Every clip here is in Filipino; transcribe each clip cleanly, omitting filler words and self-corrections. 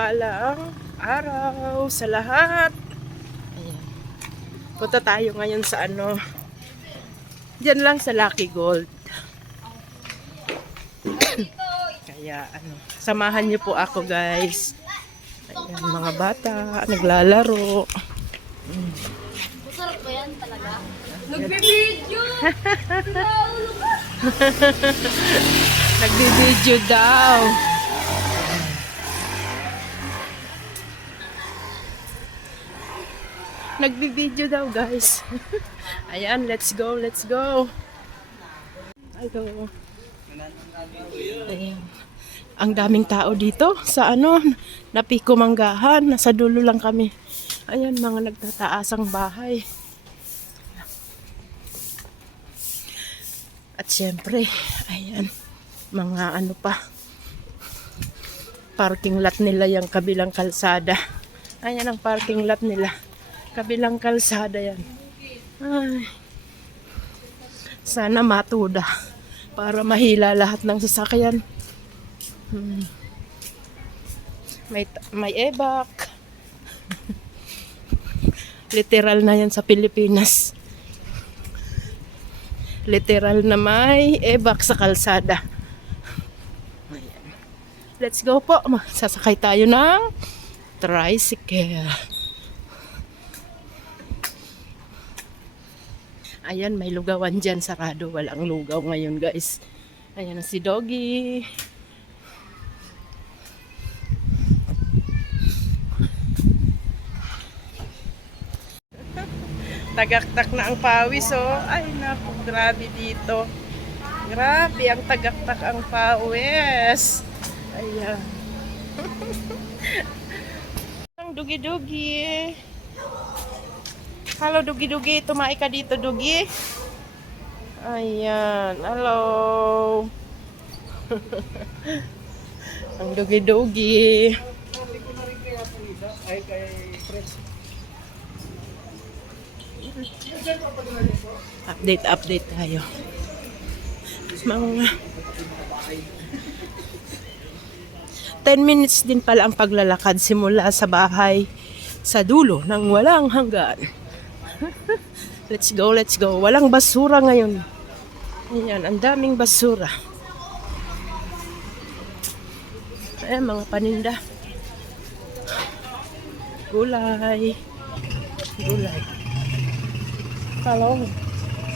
mapagpalang araw sa lahat. Ayan. Punta tayo ngayon sa dyan lang sa Lucky Gold. Kaya samahan niyo po ako guys. Ayan, mga bata, naglalaro. Masarap ba yan talaga? Nagbibideo! Nagbibideo daw. Nagbibideo daw guys. Ayan, let's go, let's go. Hello. Ayan. Ang daming tao dito sa Napiko Manggahan. Nasa dulo lang kami. Ayan, mga nagtataasang bahay. At syempre, ayan, mga parking lot nila yung kabilang kalsada. Ayan ang parking lot nila. Kabilang kalsada yan. Ay, sana matuda para mahila lahat ng sasakyan. May ebak. Literal na yan sa Pilipinas. Literal na may ebak sa kalsada. Ayan. Let's go po. Sasakay tayo ng tricycle. Ayan, may lugawan dyan. Sarado. Walang lugaw ngayon guys. Ayan na si Doggy. Tagaktak na ang pawis, oh. Ay, naku, grabe dito. Grabe, ang tagaktak ang pawis. Ayan. Ang dugi-dugi. Hello, dugi-dugi. Tumai ka dito, dugi. Ayan. Hello. Ang dugi-dugi. Ay, kay Fritz. Update tayo. Mga 10 minutes din pala ang paglalakad simula sa bahay sa dulo ng walang hanggan. Let's go, let's go. Walang basura ngayon. Ayan, ang daming basura. Ayan, mga paninda. Gulay. Gulay. Talong.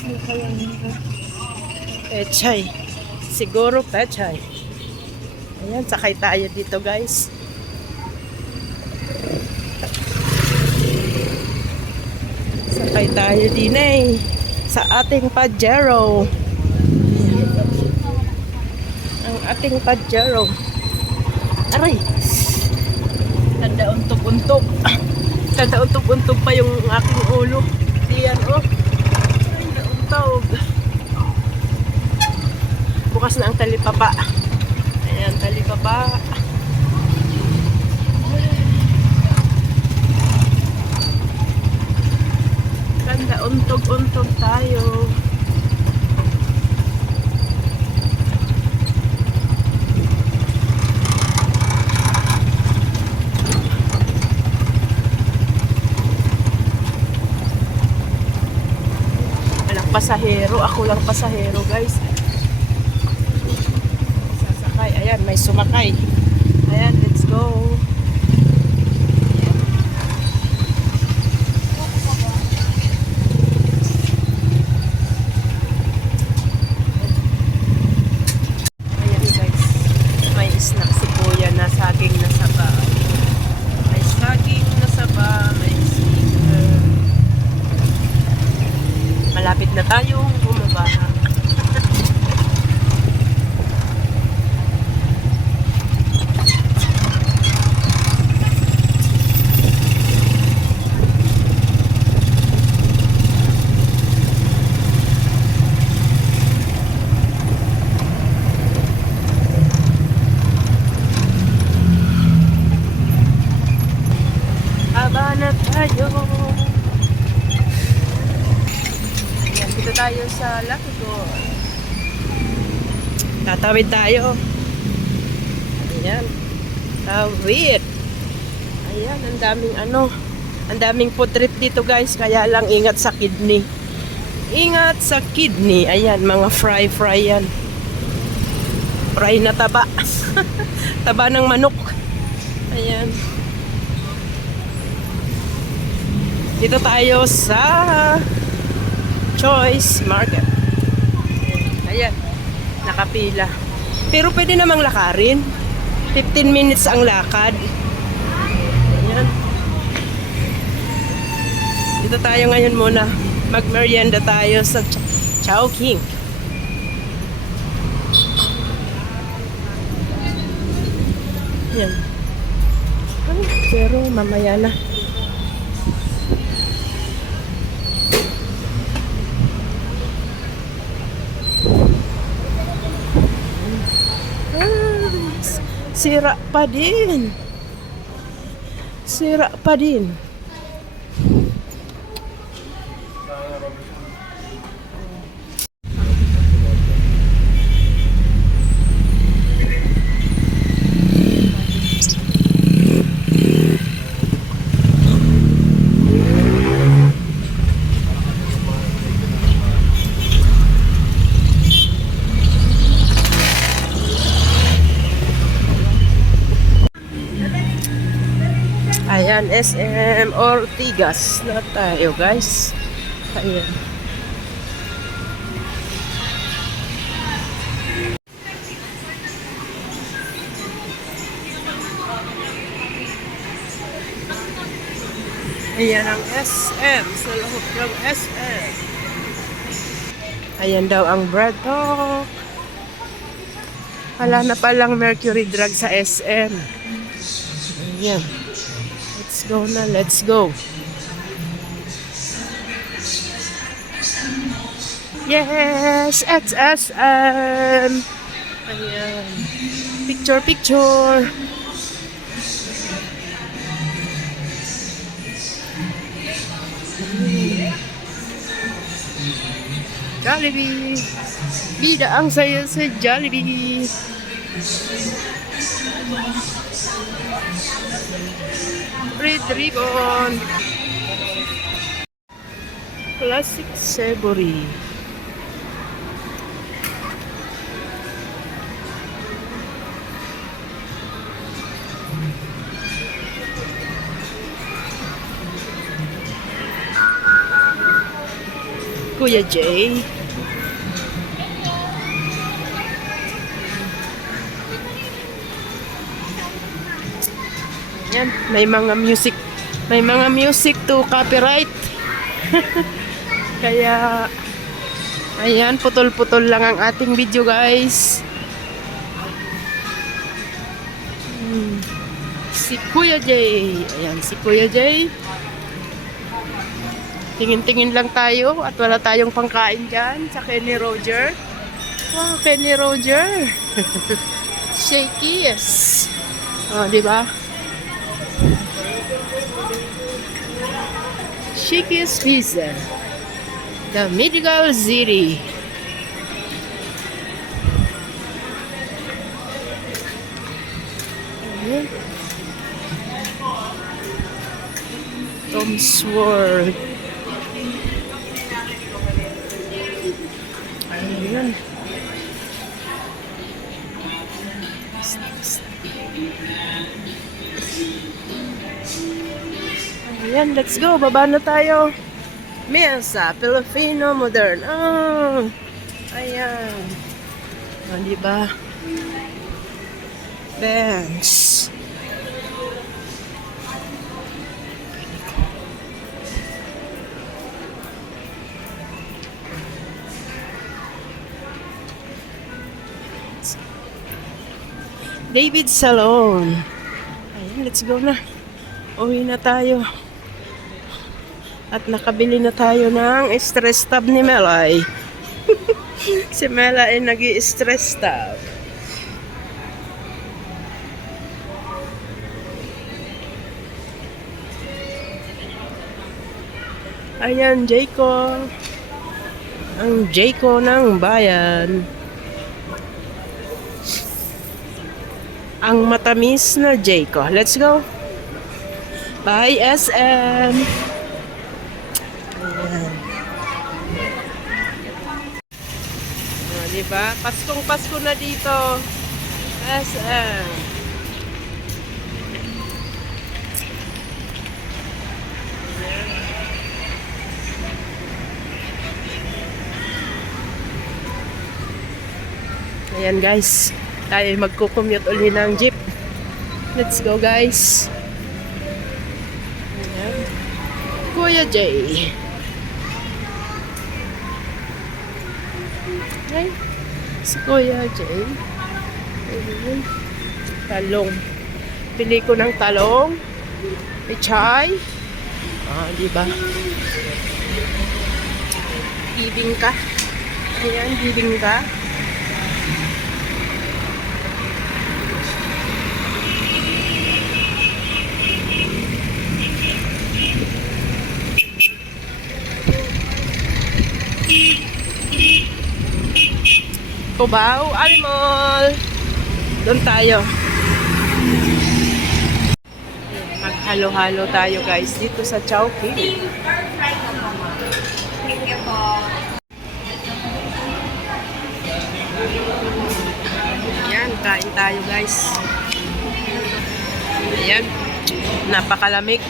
Ano kaya nito? Pechay. Siguro pechay. Ayan, sakay tayo dito guys. Sakay tayo din sa ating Pajero. Ang ating Pajero. Aray! Tanda untok-untok. Tanda untok-untok pa yung aking ulo. Diyan, oh. Ay, nauntog. Bukas na ang talipapa. Ayan, talipapa. Tanda untog-untog tayo. Pasahero, ako lang pasahero guys. Sasakay, ayan, may sumakay. Ayan, let's go. Ayan guys, may snack si Kuya na saging na saba. May saging na saba, may sticker. Malapit na tayong bumaba. Baba na tayo. Dito tayo sa Lucky Gold. Tatawid tayo. Ayan. Tawid. Ayan, ang daming food trip dito guys, kaya lang ingat sa kidney. Ingat sa kidney. Ayan, mga fry yan. Fry na taba. Taba ng manok. Ayan. Dito tayo sa Choice Market. Ayan, nakapila. Pero pwede namang lakarin. 15 minutes ang lakad. Ayan. Dito tayo ngayon muna. Magmerienda tayo sa Chowking. Yan. Ay, pero mamaya na. Sira pa din. Sira pa din. Ayan, SM Ortigas na tayo guys. Ayan. Ayan ang SM, sa loob ng SM. Ayan daw ang bread talk. Wala na palang Mercury Drug sa SM. Ayan. Let's go na, let's go. Yes, it's SM. Ayan. Picture, picture. Jollibee. Bida ang saya sa Jollibee. Red ribbon. Classic Savory. Kuya Jay. Yan, may mga music to copyright. Kaya ayan, putol-putol lang ang ating video guys. Si Kuya Jay. Ayan, si Kuya Jay. Tingin-tingin lang tayo at wala tayong pangkain dyan sa Kenny Roger. Wow, Kenny Roger. Shakey's. Oh, di ba? Shakey's Pizza. The Medical City. Ayan. Tom's World. Ayan. Ayan, let's go. Baba na tayo. Mesa, Filipino Modern. Oh, ayan. Oh, diba? Bench. David Salon. Ayan, let's go na. Uwi na tayo. At nakabili na tayo ng stress tab ni Melay. Si Melay ay nag-i-stress tab. Ayan, Jayco. Ang Jayco ng bayan. Ang matamis na Jayco. Let's go. Bye, SM. Ayan. Diba? Paskong Pasko na dito. SM. Ayan guys. Tayo magko-commute uli ng jeep. Let's go guys. Ayan. Kuya Jay. Ay, si Kuya Jay. Ayan. Talong. Pili ko ng talong. Pichay. Diba? Giving ka. Ayan, giving ka. Cubao, Alimol. Doon tayo. Maghalo-halo tayo guys dito sa Chowking. Thank you po. Ayan, kain tayo guys. Ayan, napakalamig.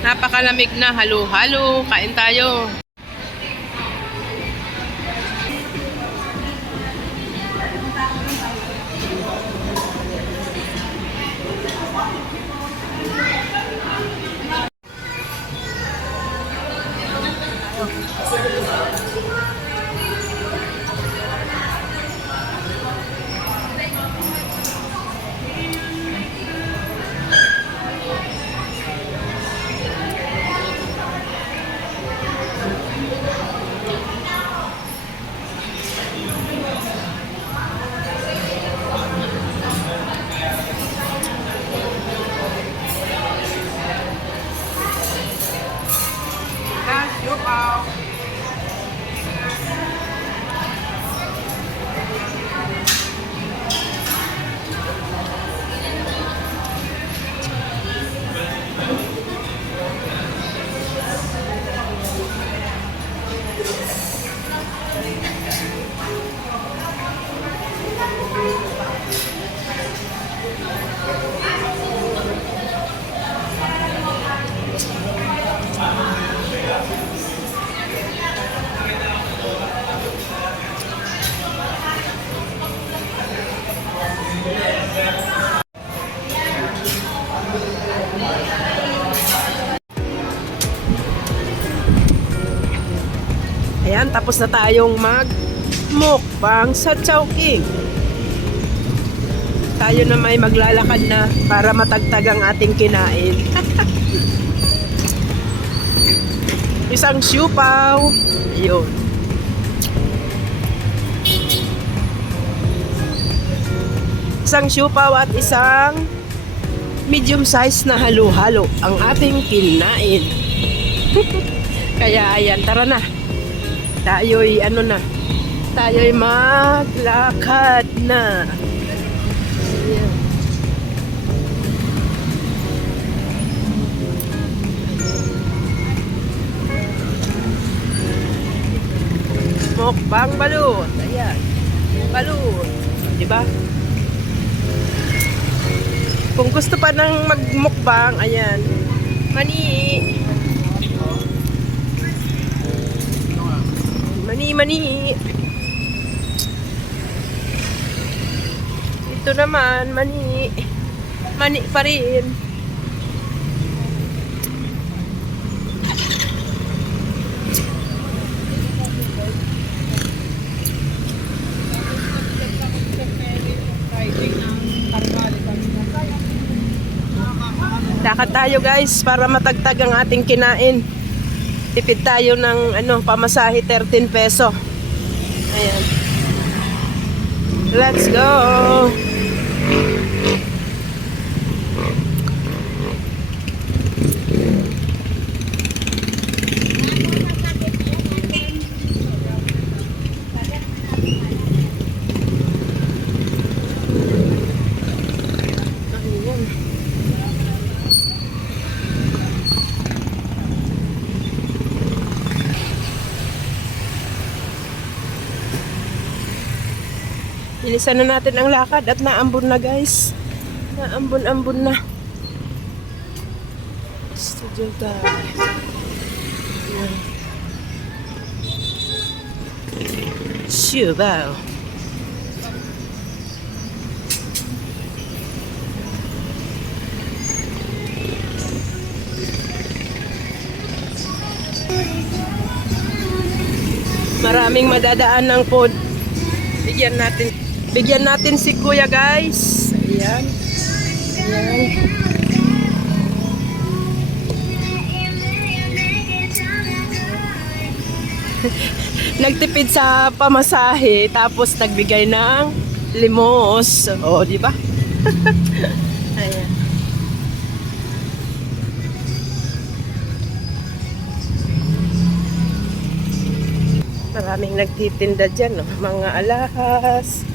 Napakalamig na, halo-halo. Kain tayo. Ayan, tapos na tayong mag-mukbang sa Chowking. Tayo na may maglalakad na para matagtag ang ating kinain. Isang siupaw. Ayun. Isang siupaw at isang medium size na halo-halo ang ating kinain. Kaya ayan, tara na. Tayo'y tayo'y maglakad na. Ayan. Mukbang balut. Ayan. Balut. Diba? Kung gusto pa ng magmukbang, ayan. Mani. Mani. Ito naman, mani. Mani pa rin. Lakad tayo guys para matagtag ang ating kinain. Tipid tayo ng pamasahe 13 peso. Ayan. Let's go. Bilisan na natin ang lakad at naambon na guys. Naambon-ambon na. Studio guys. Subaw. Maraming madadaan ng pod. Bigyan natin si Kuya guys. Ayan. Ayan. Nagtipid sa pamasahe tapos nagbigay ng limos. Oh, di ba? Ayan. Maraming nagtitinda dyan, no? Mga alahas. Ayan.